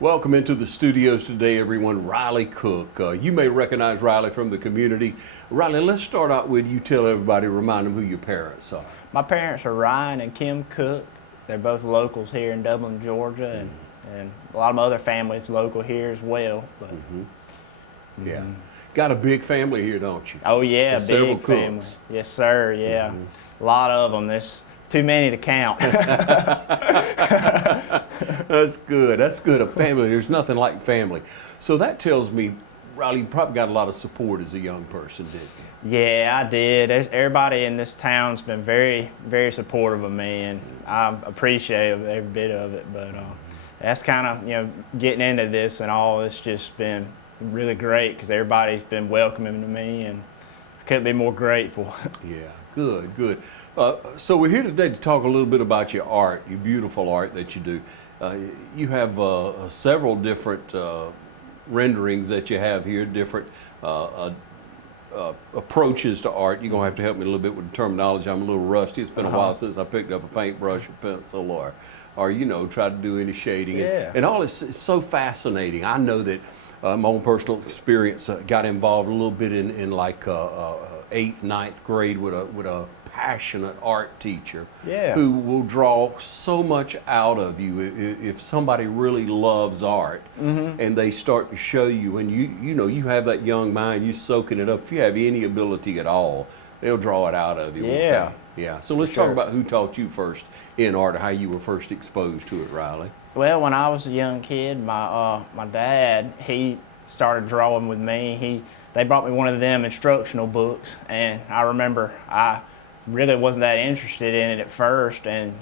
Welcome into the studios today, everyone. Riley Cook. You may recognize Riley from the community. Riley, let's start out with you tell everybody, remind them who your parents are. My parents are Ryan and Kim Cook. They're both locals here in Dublin, Georgia, and a lot of my other families local here as well. But, Yeah. Got a big family here, don't you? Oh yeah, There's several big family. cooks. Yes, sir. Yeah, a lot of them. There's too many to count. That's good. That's good. A family. There's nothing like family. So that tells me, Riley, you probably got a lot of support as a young person, didn't you? Yeah, I did. Everybody in this town's been very, very supportive of me, and I appreciate every bit of it. But that's kind of, getting into this and all, it's just been really great because everybody's been welcoming to me, and I couldn't be more grateful. Yeah, good, good. So we're here today to talk a little bit about your art, your beautiful art that you do. You have several different renderings that you have here, different approaches to art. You're going to have to help me a little bit with the terminology. I'm a little rusty. It's been a while since I picked up a paintbrush or pencil or try to do any shading. Yeah. And all it's so fascinating. I know that my own personal experience got involved a little bit in like 8th, 9th grade with a passionate art teacher who will draw so much out of you if somebody really loves art and they start to show you, and you have that young mind, you soaking it up. If you have any ability at all, they'll draw it out of you. Yeah. Yeah. So let's talk about who taught you first in art, or how you were first exposed to it, Riley. Well, when I was a young kid, my dad, he started drawing with me. They brought me one of them instructional books, and I remember I really wasn't that interested in it at first, and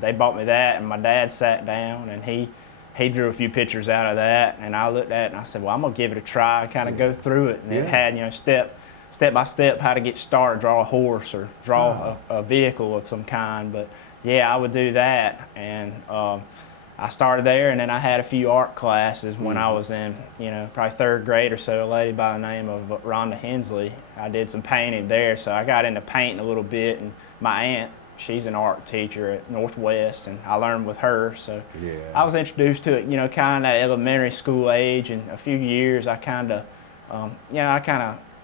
they bought me that, and my dad sat down and he drew a few pictures out of that, and I looked at it and I said, well, I'm gonna give it a try and kind of go through it. And it had step by step how to get started, draw a horse or draw a vehicle of some kind. But yeah, I would do that, and I started there, and then I had a few art classes when I was in, probably 3rd grade or so. A lady by the name of Rhonda Hensley. I did some painting there, so I got into painting a little bit. And my aunt, she's an art teacher at Northwest, and I learned with her. So I was introduced to it, kind of at elementary school age. And a few years, I kind of,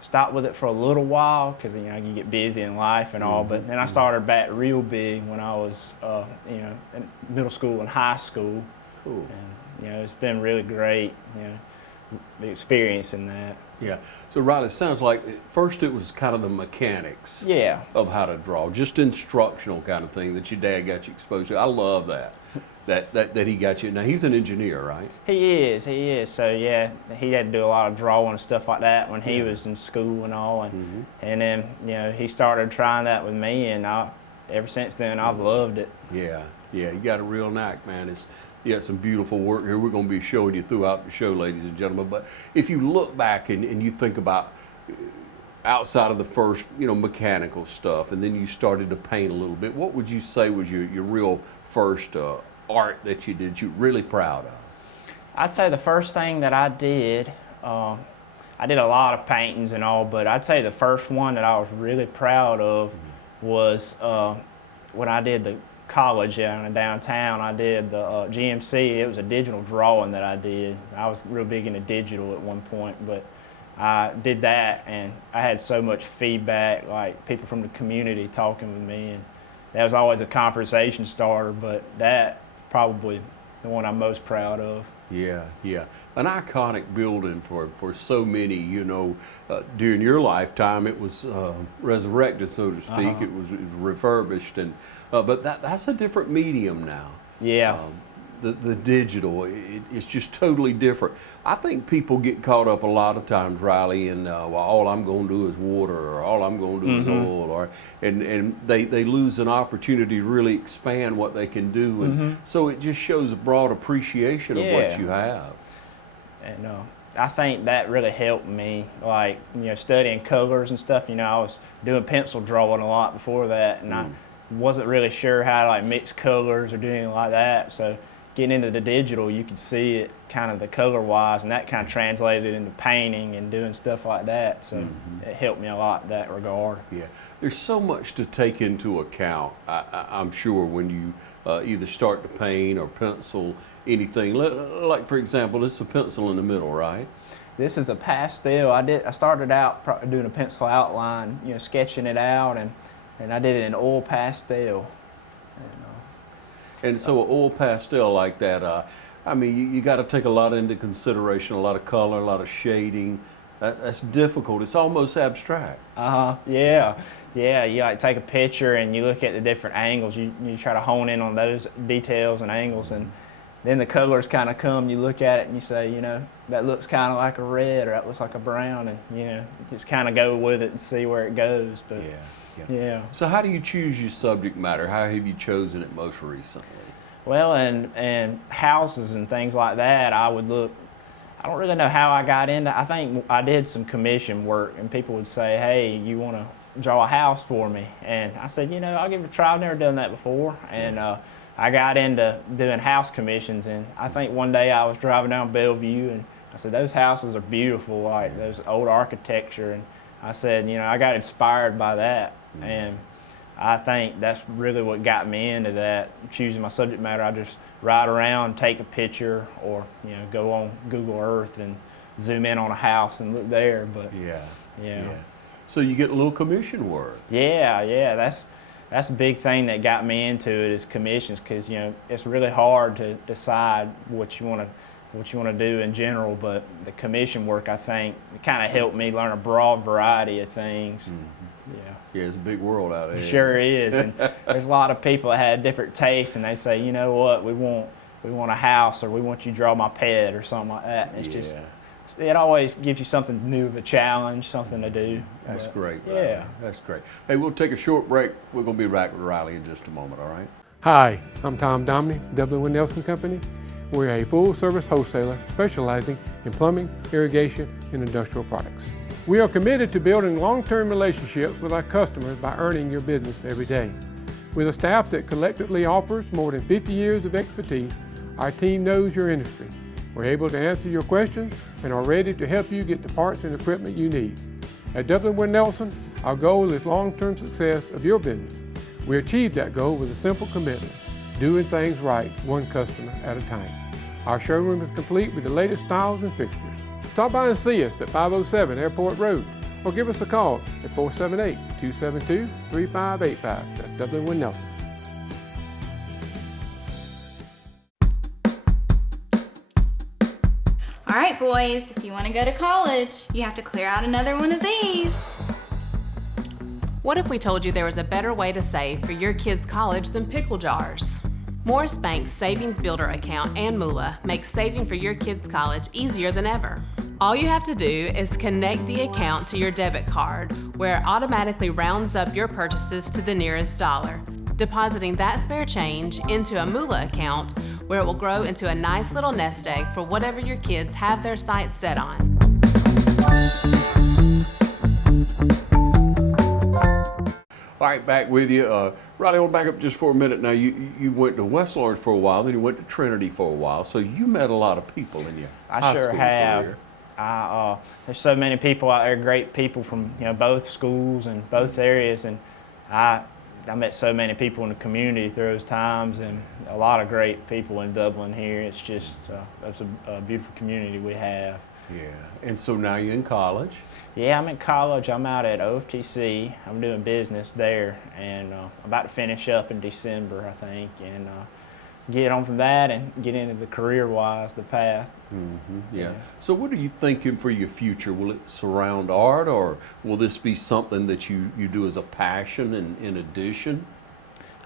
stopped with it for a little while because you get busy in life and all. But then I started back real big when I was in middle school and high school. Cool. And it's been really great, the experience in that. Yeah. So Riley, it sounds like first it was kind of the mechanics of how to draw, just instructional kind of thing that your dad got you exposed to. I love that. That he got you. Now he's an engineer, right? He is. So yeah, he had to do a lot of drawing and stuff like that when he was in school and all. And then he started trying that with me, and ever since then I've loved it. Yeah. You got a real knack, man. You got some beautiful work here. We're going to be showing you throughout the show, ladies and gentlemen. But if you look back and you think about outside of the first, mechanical stuff, and then you started to paint a little bit, what would you say was your real first art that you did, you're really proud of? I'd say the first thing that I did a lot of paintings and all, but I'd say the first one that I was really proud of was when I did the college in downtown. I did the GMC. It was a digital drawing that I did. I was real big into digital at one point, but I did that, and I had so much feedback, like people from the community talking with me, and that was always a conversation starter. But that probably the one I'm most proud of. Yeah. An iconic building for so many, during your lifetime it was resurrected, so to speak. It was refurbished, and but that's a different medium now. Yeah. The digital, it's just totally different. I think people get caught up a lot of times, Riley, in well, all I'm going to do is water, or all I'm going to do is oil, and they lose an opportunity to really expand what they can do, and so it just shows a broad appreciation of what you have. And I think that really helped me, like studying colors and stuff. I was doing pencil drawing a lot before that, and I wasn't really sure how to mix colors or do anything like that. So getting into the digital, you could see it kind of the color-wise, and that kind of translated into painting and doing stuff like that. So it helped me a lot in that regard. Yeah, there's so much to take into account, I'm sure, when you either start to paint or pencil anything. Like, for example, this is a pencil in the middle, right? This is a pastel. I started out doing a pencil outline, sketching it out, and I did it in oil pastel. And so an oil pastel like that, I mean, you got to take a lot into consideration, a lot of color, a lot of shading. That's difficult. It's almost abstract. Yeah. You like take a picture and you look at the different angles. You try to hone in on those details and angles, and then the colors kind of come. You look at it and you say, that looks kind of like a red, or that looks like a brown, and you just kind of go with it and see where it goes. But yeah. So how do you choose your subject matter? How have you chosen it most recently? Well, and houses and things like that, I would look. I don't really know how I got into. I think I did some commission work, and people would say, "Hey, you want to draw a house for me?" And I said, I'll give it a try. I've never done that before, and I got into doing house commissions. And I think one day I was driving down Bellevue, and I said, "Those houses are beautiful, like those old architecture." And I said, I got inspired by that, and I think that's really what got me into that, choosing my subject matter. I just ride around, take a picture, or go on Google Earth and zoom in on a house and look there. But yeah. So you get a little commission work. Yeah. That's a big thing that got me into it, is commissions, because it's really hard to decide what you want to do in general. But the commission work, I think, kind of helped me learn a broad variety of things. Yeah, it's a big world out there. It sure is, and there's a lot of people that had different tastes, and they say, you know what, we want a house, or we want you to draw my pet, or something like that. And it's just, it always gives you something new of a challenge, something to do. That's great. Yeah. Riley. That's great. Hey, we'll take a short break. We're going to be back with Riley in just a moment, all right? Hi, I'm Tom Domney, W. Nelson Company. We're a full-service wholesaler specializing in plumbing, irrigation, and industrial products. We are committed to building long-term relationships with our customers by earning your business every day. With a staff that collectively offers more than 50 years of expertise, our team knows your industry. We're able to answer your questions and are ready to help you get the parts and equipment you need. At W. Nelson, our goal is long-term success of your business. We achieve that goal with a simple commitment: doing things right, one customer at a time. Our showroom is complete with the latest styles and fixtures. Stop by and see us at 507 Airport Road, or give us a call at 478-272-3585. That's W. Nelson. All right, boys, if you want to go to college, you have to clear out another one of these. What if we told you there was a better way to save for your kids' college than pickle jars? Morris Bank's Savings Builder account and Moolah makes saving for your kids' college easier than ever. All you have to do is connect the account to your debit card, where it automatically rounds up your purchases to the nearest dollar, depositing that spare change into a Moolah account, where it will grow into a nice little nest egg for whatever your kids have their sights set on. All right, back with you. Riley, I want to back up just for a minute. Now, you went to West Lawrence for a while, then you went to Trinity for a while, so you met a lot of people in your high sure school have. career. There's so many people out there, great people from both schools and both areas, and I met so many people in the community through those times, and a lot of great people in Dublin here. It's just that's a beautiful community we have. Yeah, and so now you're in college. Yeah, I'm in college. I'm out at OFTC. I'm doing business there, and I'm about to finish up in December, I think, and get on from that and get into the career-wise, the path. Yeah. So what are you thinking for your future? Will it surround art, or will this be something that you do as a passion in addition?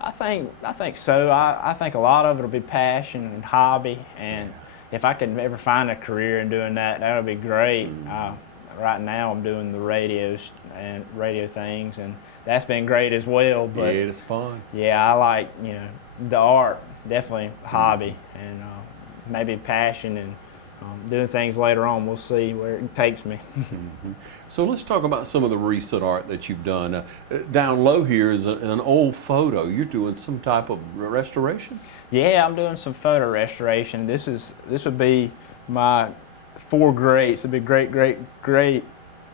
I think so. I think a lot of it will be passion and hobby, and if I could ever find a career in doing that, that would be great. Right now I'm doing the radio things, and that's been great as well. But yeah, it's fun. Yeah, I like the art, definitely hobby, and maybe passion and doing things later on. We'll see where it takes me. So let's talk about some of the recent art that you've done. Down low here is an old photo. You're doing some type of restoration? Yeah, I'm doing some photo restoration. This would be my 4 greats. It'd be great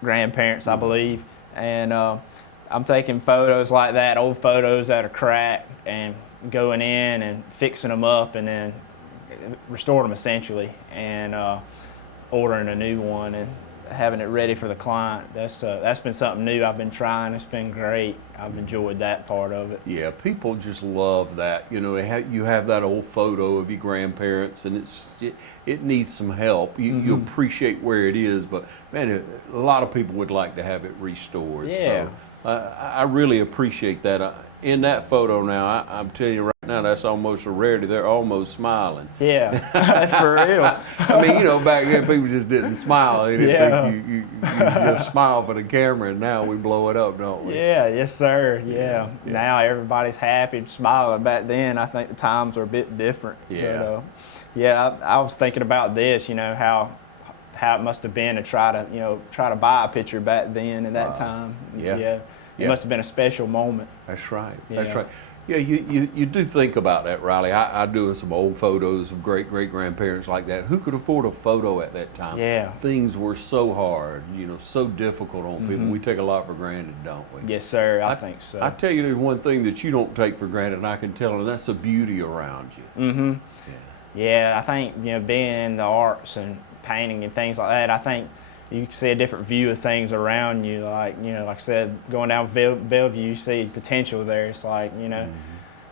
grandparents, I believe. And I'm taking photos like that, old photos that are cracked, and going in and fixing them up, and then restore them essentially, and ordering a new one and having it ready for the client. That's been something new I've been trying. It's been great. I've enjoyed that part of it. Yeah, people just love that. You know, you have that old photo of your grandparents, and it needs some help. You appreciate where it is, but man, a lot of people would like to have it restored. Yeah. So I really appreciate that. In that photo now, I'm telling you right now, that's almost a rarity. They're almost smiling. Yeah, that's for real. I mean, you know, back then people just didn't smile. They didn't think you just smile for the camera, and now we blow it up, don't we? Yeah, yes sir, yeah. Now everybody's happy and smiling. Back then, I think the times were a bit different. Yeah. But, I was thinking about this, you know, how it must have been to try to buy a picture back then at that time. Yeah. It must have been a special moment. That's right. Yeah. That's right. Yeah, you do think about that, Riley. I do some old photos of great-grandparents like that. Who could afford a photo at that time? Yeah. Things were so hard, you know, so difficult on people. We take a lot for granted, don't we? Yes, sir. I think so. I tell you, there's one thing that you don't take for granted, and I can tell, and that's the beauty around you. Yeah, I think, you know, being in the arts and painting and things like that, I think you can see a different view of things around you. Like, you know, like I said, going down Bellevue, you see potential there. It's like, you know,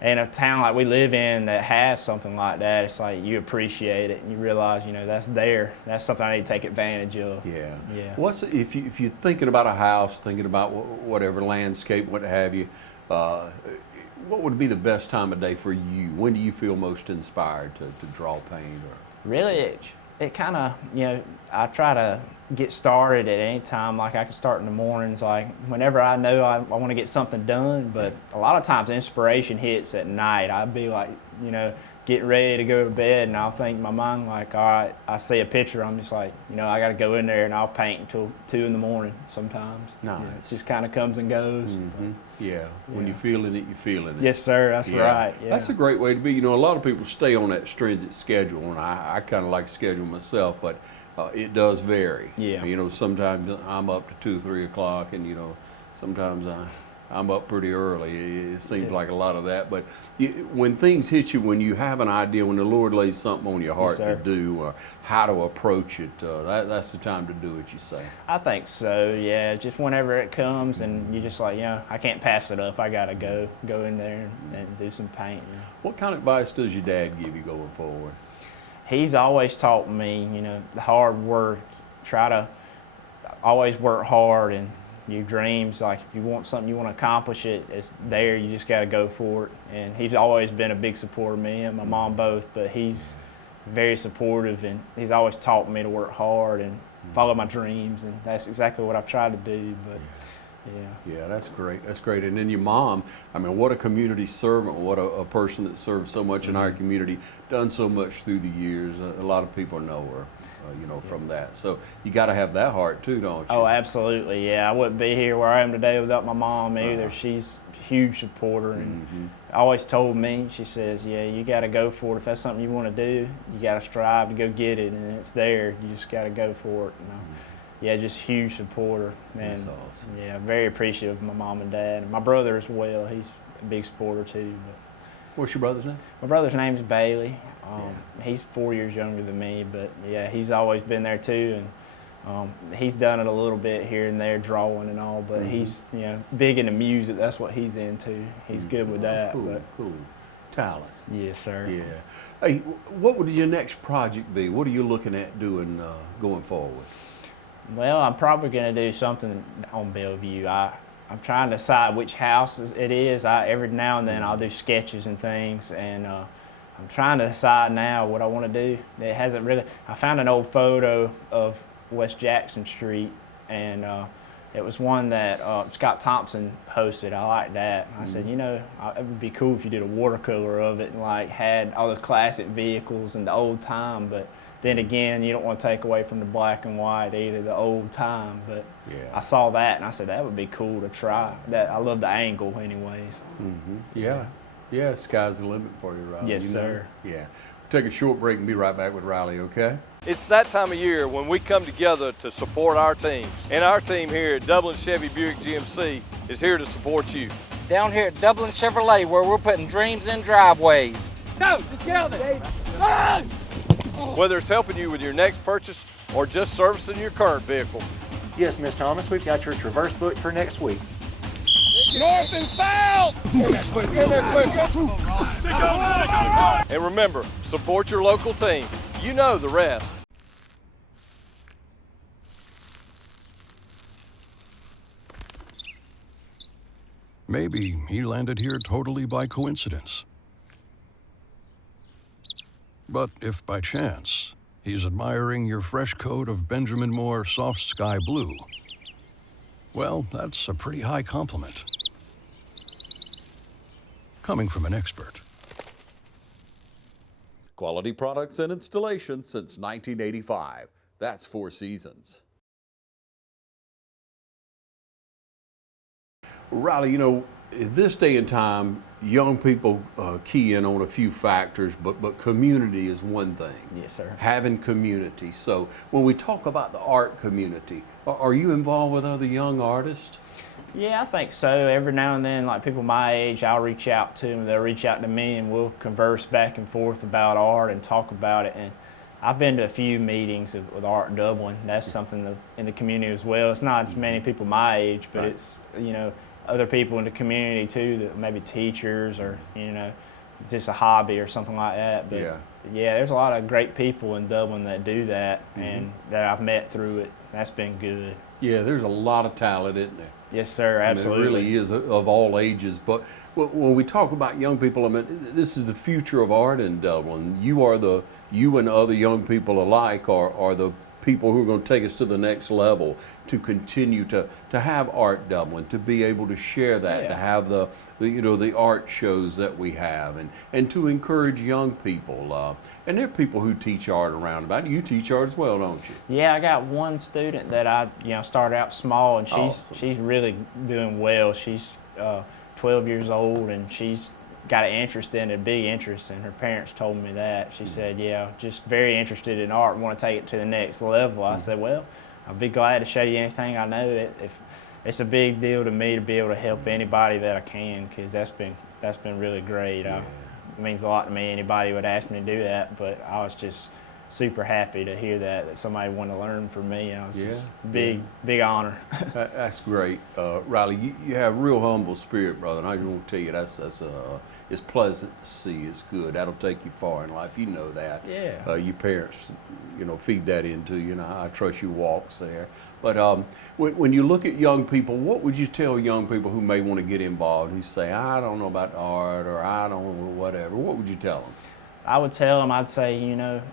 in a town like we live in that has something like that, it's like you appreciate it and you realize, you know, that's there. That's something I need to take advantage of. Yeah. Yeah. If you're thinking about a house, thinking about whatever landscape, what have you, what would be the best time of day for you? When do you feel most inspired to draw, paint, or Really, sketch? it kind of, you know, I try to get started at any time. Like I can start in the mornings, like whenever I know I want to get something done. But a lot of times inspiration hits at night. I'd be like, you know, getting ready to go to bed, and I'll think in my mind like, all right, I see a picture, I'm just like, you know, I got to go in there and I'll paint until 2 in the morning sometimes. Nice. You know, it just kind of comes and goes. Yeah. When you're feeling it, you're feeling it. Yes, sir. That's right. Yeah. That's a great way to be. You know, a lot of people stay on that stringent schedule, and I kind of like to schedule myself, but it does vary. Yeah. You know, sometimes I'm up to 2, 3 o'clock, and you know, sometimes I'm up pretty early. It seems like a lot of that, but when things hit you, when you have an idea, when the Lord lays something on your heart to do, or how to approach it, that's the time to do it, you say? I think so, yeah. Just whenever it comes, and you're just like, you know, I can't pass it up. I got to go in there and do some painting. What kind of advice does your dad give you going forward? He's always taught me, you know, the hard work. Try to always work hard, and your dreams, like if you want something, you want to accomplish it, it's there. You just got to go for it. And he's always been a big supporter of me and my mom both, but he's very supportive, and he's always taught me to work hard and follow my dreams, and that's exactly what I've tried to do. But yeah, that's great. That's great. And then your mom, I mean, what a community servant, what a person that served so much in our community, done so much through the years. A lot of people know her, you know, from that. So you got to have that heart too, don't you? Oh, absolutely. Yeah, I wouldn't be here where I am today without my mom either. She's a huge supporter, and always told me, she says, yeah, you got to go for it. If that's something you want to do, you got to strive to go get it, and it's there. You just got to go for it. Yeah, just huge supporter. And that's awesome. Yeah, very appreciative of my mom and dad. And my brother as well, he's a big supporter too. But what's your brother's name? my brother's name's Bailey. He's 4 years younger than me, but yeah, he's always been there too. And he's done it a little bit here and there, drawing and all, but he's, you know, big into music. That's what he's into. He's good with that. Cool. Talent. Yes, sir. Yeah. Hey, what would your next project be? What are you looking at doing going forward? Well, I'm probably going to do something on Bellevue. I'm trying to decide which house it is. Every now and then I'll do sketches and things, and I'm trying to decide now what I want to do. It hasn't really. I found an old photo of West Jackson Street, and it was one that Scott Thompson posted. I like that. I said, you know, it would be cool if you did a watercolor of it and like had all those classic vehicles and the old time, but then again, you don't want to take away from the black and white either, the old time. But Yeah. I saw that and I said that would be cool to try. That I love the angle, anyways. Yeah. Yeah, sky's the limit for you, Riley. Yes, you know? sir. Yeah. Take a short break and be right back with Riley, okay? It's that time of year when we come together to support our teams. And our team here at Dublin Chevy Buick GMC is here to support you. Down here at Dublin Chevrolet, where we're putting dreams in driveways. Go! Let's get on this! Whether it's helping you with your next purchase or just servicing your current vehicle. Yes, Miss Thomas, we've got your Traverse booked for next week. North and south! And remember, support your local team. You know the rest. Maybe he landed here totally by coincidence. But if by chance he's admiring your fresh coat of Benjamin Moore soft sky blue, well, that's a pretty high compliment. Coming from an expert. Quality products and installation since 1985. That's 4 Seasons. Riley, you know, in this day and time, young people key in on a few factors, but community is one thing. Yes, sir. Having community. So when we talk about the art community, are you involved with other young artists? Yeah, I think so. Every now and then, like people my age, I'll reach out to them, they'll reach out to me, and we'll converse back and forth about art and talk about it. And I've been to a few meetings with Art in Dublin. That's something in the community as well. It's not as many people my age, but Right. it's, you know, other people in the community too, that maybe teachers or, you know, just a hobby or something like that. But yeah, there's a lot of great people in Dublin that do that and that I've met through it. That's been good. Yeah, there's a lot of talent, isn't there? Yes, sir, absolutely. I mean, it really is of all ages. But when we talk about young people, I mean, this is the future of art in Dublin. You and other young people alike are the people who are going to take us to the next level, to continue to have Art Dublin, to be able to share that, to have the art shows that we have, and to encourage young people. And there are people who teach art around about. You teach art as well, don't you? Yeah, I got one student that I started out small, and she's really doing well. She's 12 years old, and she's got an interest in it, a big interest, and her parents told me that. She said, yeah, just very interested in art and want to take it to the next level. I said, well, I'll be glad to show you anything I know. If it's a big deal to me to be able to help anybody that I can, because that's been really great. It means a lot to me. Anybody would ask me to do that, but I was just super happy to hear that somebody wanted to learn from me. I was just big honor. That's great. Riley, you have a real humble spirit, brother, and I just want to tell you that's it's pleasant to see. It's good. That'll take you far in life. You know that. Yeah. Your parents, feed that into you. I trust your walks there. But when you look at young people, what would you tell young people who may want to get involved, who say, I don't know about art, or I don't know whatever? What would you tell them? I would tell them, I'd say,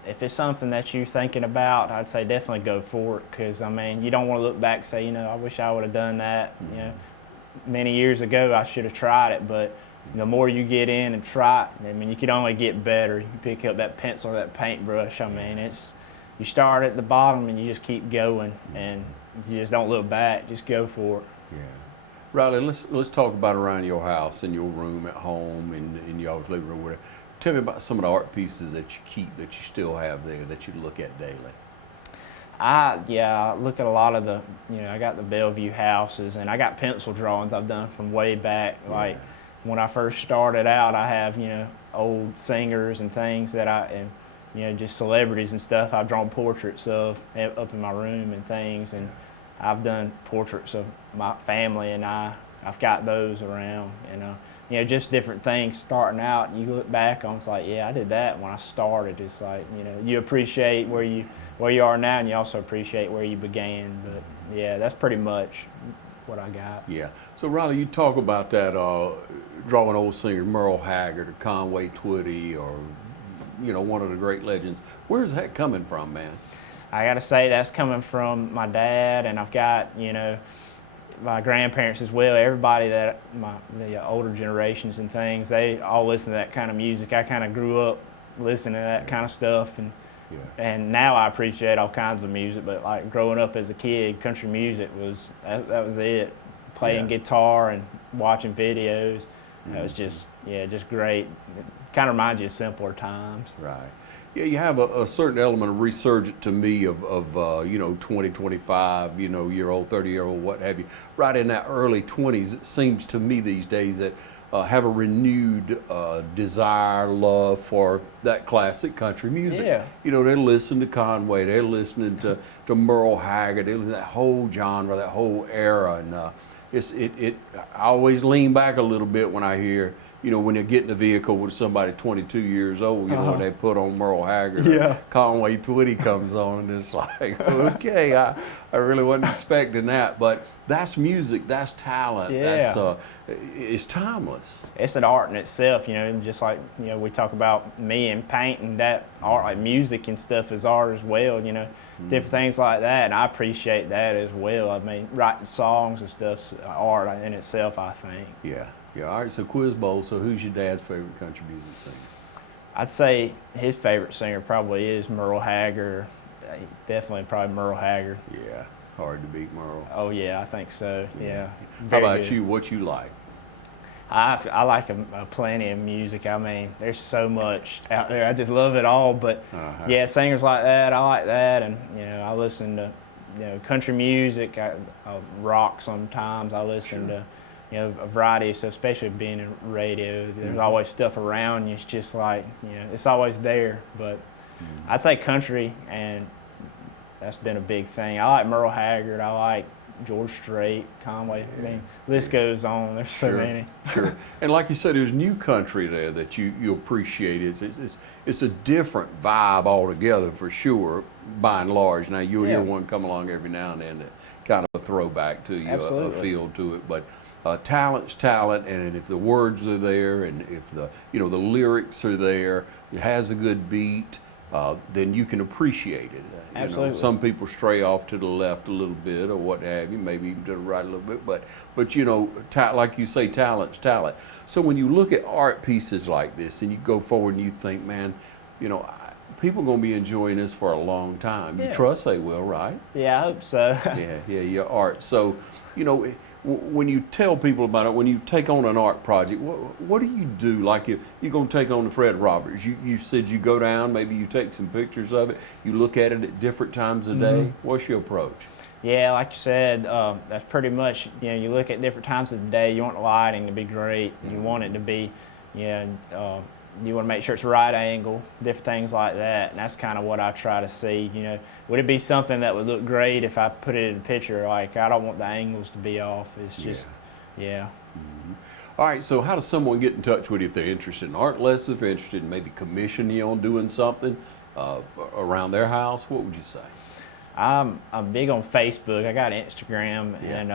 if it's something that you're thinking about, I'd say definitely go for it, because, I mean, you don't want to look back and say, I wish I would have done that. Many years ago I should have tried it, but the more you get in and try it, I mean, you can only get better. You pick up that pencil or that paintbrush, I mean, you start at the bottom and you just keep going, and you just don't look back, just go for it. Yeah. Riley, let's talk about around your house, in your room at home, in y'all's living room, whatever. Tell me about some of the art pieces that you keep, that you still have there, that you look at daily. I look at a lot of the, I got the Bellevue houses, and I got pencil drawings I've done from way back. Like when I first started out, I have, old singers and things that just celebrities and stuff I've drawn portraits of up in my room and things, and I've done portraits of my family, and I've got those around, just different things starting out. You look back on, it's like, yeah, I did that when I started. It's like, you appreciate where you are now, and you also appreciate where you began. But yeah, that's pretty much what I got. Yeah. So Riley, you talk about that drawing old singers, Merle Haggard or Conway Twitty, or one of the great legends. Where's that coming from, man? I got to say that's coming from my dad, and I've got my grandparents as well. Everybody the older generations and things, they all listen to that kind of music. I kind of grew up listening to that kind of stuff, and And now I appreciate all kinds of music, but like growing up as a kid, country music was, that was it. Playing guitar and watching videos, that was just great. It kind of reminds you of simpler times. Right. Yeah, you have a certain element of resurgent to me of 20, 25, year old, 30-year-old, what have you. Right in that early 20s, it seems to me these days that have a renewed desire, love for that classic country music. Yeah. They listen to Conway, they're listening to Merle Haggard, they listen to that whole genre, that whole era, and I always lean back a little bit when I hear, when you get in the vehicle with somebody 22 years old, and they put on Merle Haggard, or Conway Twitty comes on, and it's like, okay, I really wasn't expecting that, but that's music, that's talent, it's timeless. It's an art in itself, just like, we talk about me and painting, that art, like music and stuff is art as well, different things like that, and I appreciate that as well. I mean, writing songs and stuff's art in itself, I think. Yeah. All right, so Quiz Bowl, so who's your dad's favorite country music singer? I'd say his favorite singer probably is Merle Haggard. Definitely probably Merle Haggard. Yeah, hard to beat Merle. Oh yeah, I think so, yeah. How about you, what you like? I like plenty of music. I mean, there's so much out there. I just love it all. But yeah, singers like that, I like that. And I listen to country music. I rock sometimes. I listen to a variety of stuff, especially being in radio. There's always stuff around you. It's just like it's always there. But I'd say country, and that's been a big thing. I like Merle Haggard. I like George Strait, Conway. I mean, list goes on. There's so many. Sure. And like you said, there's new country there that you appreciate. It's a different vibe altogether for sure, by and large. Now you'll hear one come along every now and then that kind of a throwback to you, a feel to it. But talent's talent, and if the words are there, and if the the lyrics are there, it has a good beat, then you can appreciate it. Absolutely. Some people stray off to the left a little bit, or what have you, maybe even to the right a little bit. But like you say, talent's talent. So when you look at art pieces like this, and you go forward and you think, man, people are going to be enjoying this for a long time. You trust they will, right? Yeah, I hope so. yeah, your art. So, when you tell people about it, when you take on an art project, what do you do? Like if you're going to take on the Fred Roberts, you said you go down, maybe you take some pictures of it, you look at it at different times of day. What's your approach? Yeah, like you said, that's pretty much, you look at different times of the day, you want the lighting to be great, you want it to be, you want to make sure it's the right angle, different things like that, and that's kind of what I try to see. Would it be something that would look great if I put it in a picture? Like, I don't want the angles to be off. It's just, All right, so how does someone get in touch with you if they're interested in art lessons, if they're interested in maybe commissioning you on doing something around their house? What would you say? I'm big on Facebook. I got Instagram, and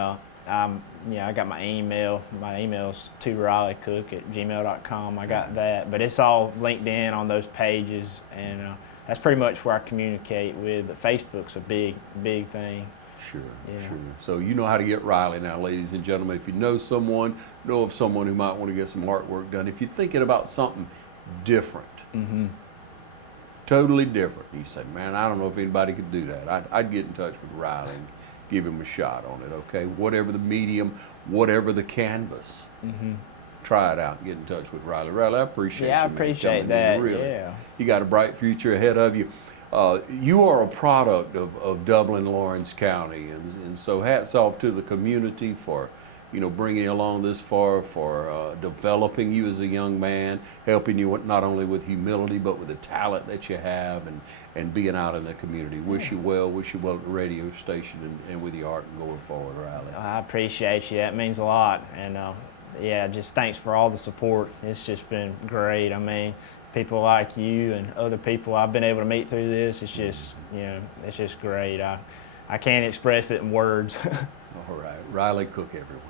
I got my email. My email's toRileycook@gmail.com. I got that, but it's all linked in on those pages, and that's pretty much where I communicate with. But Facebook's a big thing. Sure. So you know how to get Riley now, ladies and gentlemen. If you know of someone who might want to get some artwork done, if you're thinking about something different, totally different, you say, man, I don't know if anybody could do that. I'd get in touch with Riley and give him a shot on it, okay? Whatever the medium, whatever the canvas, try it out and get in touch with Riley. Riley, I appreciate you. Yeah, I appreciate that, really. You got a bright future ahead of you. You are a product of Dublin, Lawrence County, and so hats off to the community for bringing you along this far, for developing you as a young man, helping you not only with humility but with the talent that you have, and being out in the community. Wish you well at the radio station and with your art and going forward, Riley. I appreciate you. That means a lot, and just thanks for all the support. It's just been great. I mean, people like you and other people I've been able to meet through this, it's just, it's just great. I can't express it in words. All right. Riley Cook, everyone.